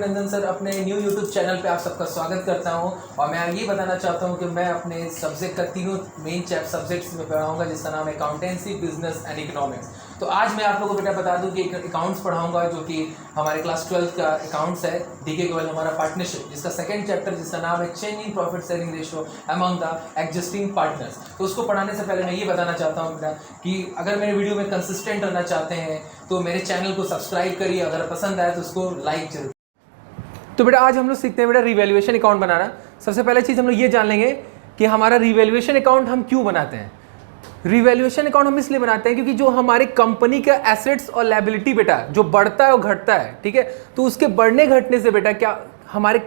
अभिनंदन सर, अपने new YouTube channel पे आप सबका स्वागत करता हूं। और मैं ये बताना चाहता हूं कि मैं अपने सब्जेक्ट का तीनों मेन सब्जेक्ट्स में पढ़ाऊंगा, जिसका नाम है अकाउंटेंसी, बिजनेस एंड इकोनॉमिक्स। तो आज मैं आप लोगों को बेटा बता दूं कि अकाउंट्स पढ़ाऊंगा, जो कि हमारे क्लास 12 का अकाउंट्स है, डीके गोयल हमारा पार्टनरशिप, जिसका सेकंड चैप्टर जिसका नाम है change in profit sharing ratio among the existing partners. तो उसको पढ़ाने से पहले मैं ये बताना चाहता हूँ बेटा कि अगर मेरे वीडियो में कंसिस्टेंट रहना चाहते हैं तो मेरे चैनल को सब्सक्राइब करिए, अगर पसंद आए तो उसको लाइक जरूर। तो बेटा आज हम लोग सीखते हैं बेटा रिवैल्यूएशन अकाउंट बनाना। सबसे पहले चीज़ हम लोग ये जान लेंगे कि हमारा रिवैल्यूएशन अकाउंट हम क्यों बनाते हैं। रिवैल्यूएशन अकाउंट हम इसलिए बनाते हैं क्योंकि जो हमारे कंपनी का एसेट्स और लायबिलिटी बेटा जो बढ़ता है और घटता है, ठीक है, तो उसके बढ़ने घटने से बेटा क्या हमारे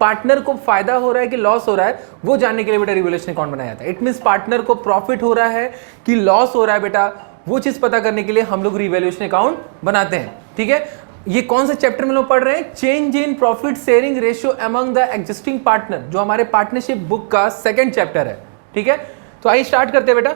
पार्टनर को फायदा हो रहा है कि लॉस हो रहा है, वो जानने के लिए बेटा रिवैल्यूएशन अकाउंट बनाया जाता है। इट मींस पार्टनर को प्रॉफिट हो रहा है कि लॉस हो रहा है बेटा, वो चीज़ पता करने के लिए हम लोग रिवैल्यूएशन अकाउंट बनाते हैं। ठीक है, ये कौन से चैप्टर में लोग पढ़ रहे हैं? Change in profit sharing ratio among the existing partner, जो हमारे पार्टनरशिप बुक का सेकंड चैप्टर है। ठीक है, तो आइए स्टार्ट करते हैं बेटा।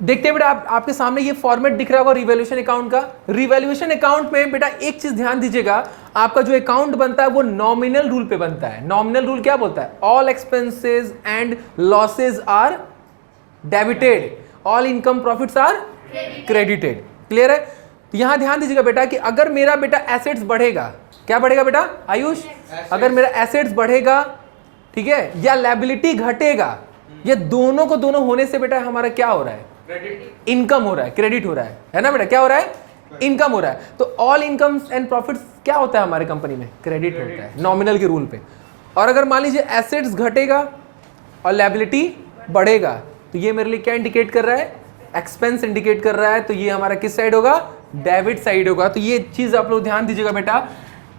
देखते हैं बेटा आपके सामने ये फॉर्मेट दिख रहा होगा रिवैल्यूएशन अकाउंट का। रिवैल्यूएशन अकाउंट में बेटा एक चीज ध्यान दीजिएगा, आपका जो अकाउंट बनता है वो नॉमिनल रूल पे बनता है। नॉमिनल रूल क्या बोलता है? All expenses and losses are debited, all income profits are credited. Clear है? तो यहां ध्यान दीजिएगा बेटा कि अगर मेरा बेटा एसेट्स बढ़ेगा, क्या बढ़ेगा बेटा आयुष? अगर मेरा एसेट्स बढ़ेगा, ठीक है, या लायबिलिटी घटेगा, ये दोनों को दोनों होने से बेटा हमारा क्या हो रहा है? इनकम हो रहा है, क्रेडिट हो रहा है ना बेटा? क्या हो रहा है? इनकम हो रहा है। तो ऑल इनकम्स एंड प्रॉफिट्स क्या होता है हमारे कंपनी में? क्रेडिट होता है नॉमिनल के रूल पे। और अगर मान लीजिए एसेट्स घटेगा और लायबिलिटी बढ़ेगा, तो ये मेरे लिए क्या इंडिकेट कर रहा है? एक्सपेंस इंडिकेट कर रहा है। तो ये हमारा किस साइड होगा? डेबिट साइड होगा। तो ये चीज आप लोग ध्यान दीजिएगा बेटा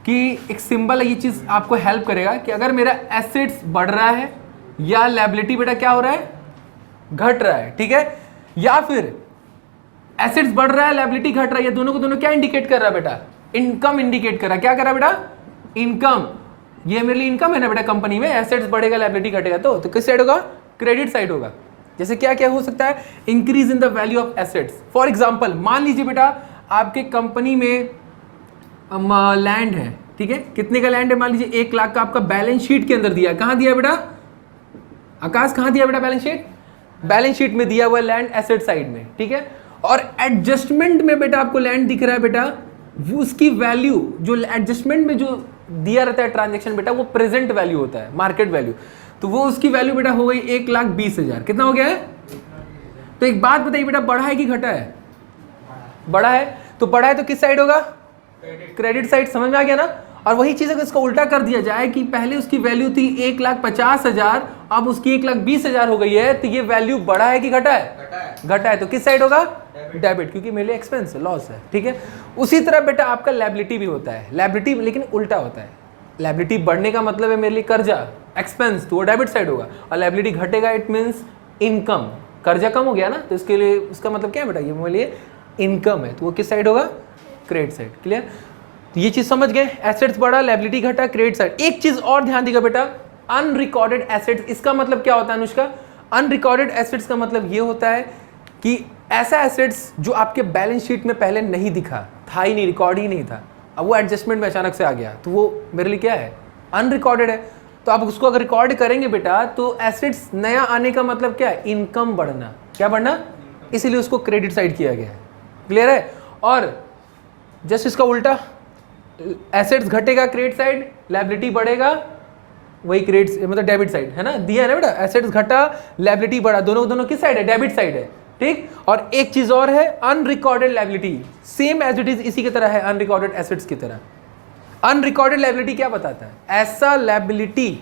कि एक सिंबल है, ये चीज आपको हेल्प करेगा कि अगर मेरा एसेट्स बढ़ रहा है या लायबिलिटी बेटा क्या हो रहा है? घट रहा है। ठीक है, या फिर एसेट्स बढ़ रहा है, लायबिलिटी घट रहा है, ये दोनों को दोनों क्या इंडिकेट कर रहा है बेटा? इनकम इंडिकेट कर रहा है। क्या कर रहा है बेटा? इनकम। ये मेरे लिए इनकम है ना बेटा कंपनी में। एसेट्स बढ़ेगा, लायबिलिटी घटेगा, तो किस साइड होगा? क्रेडिट साइड होगा। जैसे क्या क्या हो सकता है? Increase in the value of assets. For example मान लीजिए बेटा आपके कंपनी में लैंड है, ठीक है, कितने का लैंड है? मान लीजिए 1 लाख का आपका बैलेंस शीट के अंदर दिया है। कहां दिया है बेटा आकाश? कहां दिया बेटा बैलेंस शीट? बैलेंस शीट में दिया हुआ है लैंड एसेट साइड में। ठीक है, और एडजस्टमेंट में बेटा आपको लैंड दिख रहा है बेटा, वो उसकी वैल्यू जो एडजस्टमेंट में जो दिया रहता है ट्रांजेक्शन बेटा, वो प्रेजेंट वैल्यू होता है, मार्केट वैल्यू। तो वो उसकी वैल्यू बेटा हो गई 1,20,000। कितना हो गया है? तो एक बात बताइए बेटा, बढ़ा है कि घटा है? बढ़ा है। तो बढ़ा है तो किस साइड होगा? Credit side. समझ में आ गया ना? और वही चीज अगर इसको उल्टा कर दिया जाए कि पहले उसकी वैल्यू थी 1,50,000, अब उसकी 1,20,000 हो गई है, तो ये वैल्यू बढ़ा है कि घटा है? घटा है। तो किस साइड होगा? डेबिट, क्योंकि मेरे लिए एक्सपेंस है, लॉस है। ठीक है, उसी तरह बेटा आपका लायबिलिटी भी होता है। लायबिलिटी लेकिन उल्टा होता है। लायबिलिटी बढ़ने का मतलब है मेरे लिए कर्जा, एक्सपेंस, तो वो डेबिट साइड होगा। और लायबिलिटी घटेगा, इट मीन्स इनकम। कर्जा कम हो गया ना, तो इसके लिए उसका मतलब क्या है बेटा? ये मेरे लिए इनकम है, तो वो किस साइड होगा? Credit side. क्लियर? तो ये चीज समझ गए, एसेट्स बढ़ा, लायबिलिटी घटा, क्रेडिट साइड। एक चीज और ध्यान देगा बेटा, अनरिकॉर्डेड एसेट्स। इसका मतलब क्या होता है अनुष्का? अनरिकॉर्डेड एसेट्स का मतलब ये होता है कि ऐसा एसेट्स जो आपके बैलेंस शीट में पहले नहीं दिखा, था ही नहीं, रिकॉर्ड ही नहीं था, अब वो एडजस्टमेंट में अचानक से आ गया, तो वो मेरे लिए क्या है? अनरिकॉर्डेड है। तो आप उसको अगर रिकॉर्ड करेंगे बेटा, तो एसेट्स नया आने का मतलब क्या है? इनकम बढ़ना। क्या बढ़ना? इसीलिए उसको क्रेडिट साइड किया गया है। क्लियर है? और जस्ट इसका उल्टा, एसेट्स घटेगा क्रेडिट साइड, लायबिलिटी बढ़ेगा वही क्रेडिट मतलब डेबिट साइड है ना, दिया है ना बेटा? एसेट्स घटा, लायबिलिटी बढ़ा, दोनों दोनों किस साइड है? डेबिट साइड है। ठीक, और एक चीज और है, unrecorded liability, same as it is इसी की तरह है, अनरिकॉर्डेड एसेट्स की तरह। अनरिकॉर्डेड लायबिलिटी क्या बताता है? ऐसा लायबिलिटी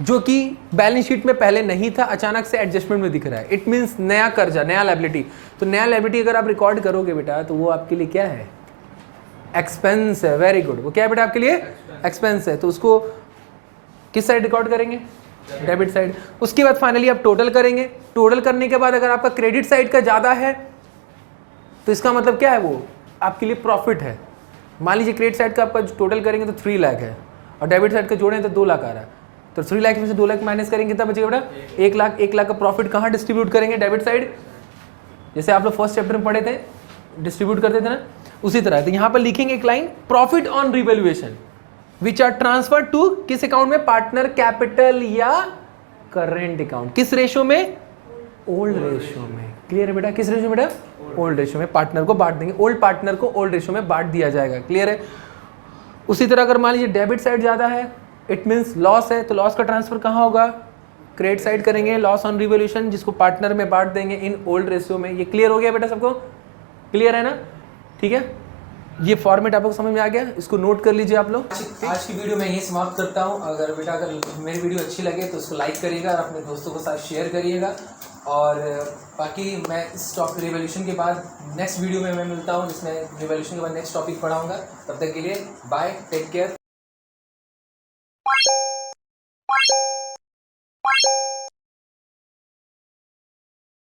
जो कि बैलेंस शीट में पहले नहीं था, अचानक से एडजस्टमेंट में दिख रहा है। इट मींस नया कर्जा, नया लायबिलिटी। तो नया लायबिलिटी अगर आप रिकॉर्ड करोगे बेटा, तो वो आपके लिए क्या है? एक्सपेंस है। Very good. वो क्या है बेटा आपके लिए? एक्सपेंस है। तो उसको किस साइड रिकॉर्ड करेंगे? Debit side. उसके बाद फाइनली आप टोटल करेंगे। टोटल करने के बाद अगर आपका क्रेडिट साइड का ज्यादा है, तो इसका मतलब क्या है? वो आपके लिए प्रॉफिट है। मान लीजिए क्रेडिट साइड का आपका टोटल करेंगे तो 3 लाख है, और डेबिट साइड का जोड़ें तो 2 लाख आ रहा है। तो 3 लाख में से 2 लाख माइनस करेंगे, कितना बचेगा बेटा? 1 लाख। 1 लाख का प्रॉफिट कहाँ डिस्ट्रीब्यूट करेंगे? Debit side. जैसे आप लोग फर्स्ट चैप्टर में पढ़े थे, डिस्ट्रीब्यूट करते थे ना, उसी तरह। तो यहाँ पर लिखेंगे एक line, profit on revaluation. Which are transfer to किस अकाउंट में, पार्टनर कैपिटल या करेंट अकाउंट, किस रेशो में, ओल्ड रेशो में। क्लियर है बेटा, किस रेशो में बेटा, ओल्ड रेशो में पार्टनर को बांट देंगे, ओल्ड पार्टनर को ओल्ड रेशो में बांट दिया जाएगा। क्लियर है। उसी तरह अगर मान लीजिए डेबिट साइड ज्यादा है, इट मीन्स लॉस है, तो लॉस का ट्रांसफर कहाँ होगा, क्रेडिट साइड करेंगे, लॉस ऑन रिवोल्यूशन, जिसको पार्टनर में बांट देंगे इन ओल्ड रेशियो में। ये क्लियर हो गया बेटा सबको, क्लियर है ना, ठीक है। ये फॉर्मेट आपको समझ में आ गया, इसको नोट कर लीजिए आप लोग। आज की वीडियो मैं यही समाप्त करता हूँ। अगर बेटा अगर मेरी वीडियो अच्छी लगे तो उसको लाइक करिएगा और अपने दोस्तों के साथ शेयर करिएगा। और बाकी मैं इस टॉपिक रिवोल्यूशन के बाद नेक्स्ट वीडियो में मैं मिलता हूँ, जिसमें रिवोल्यूशन के बाद नेक्स्ट टॉपिक पढ़ाऊँगा। तब तक के लिए बाय, टेक केयर।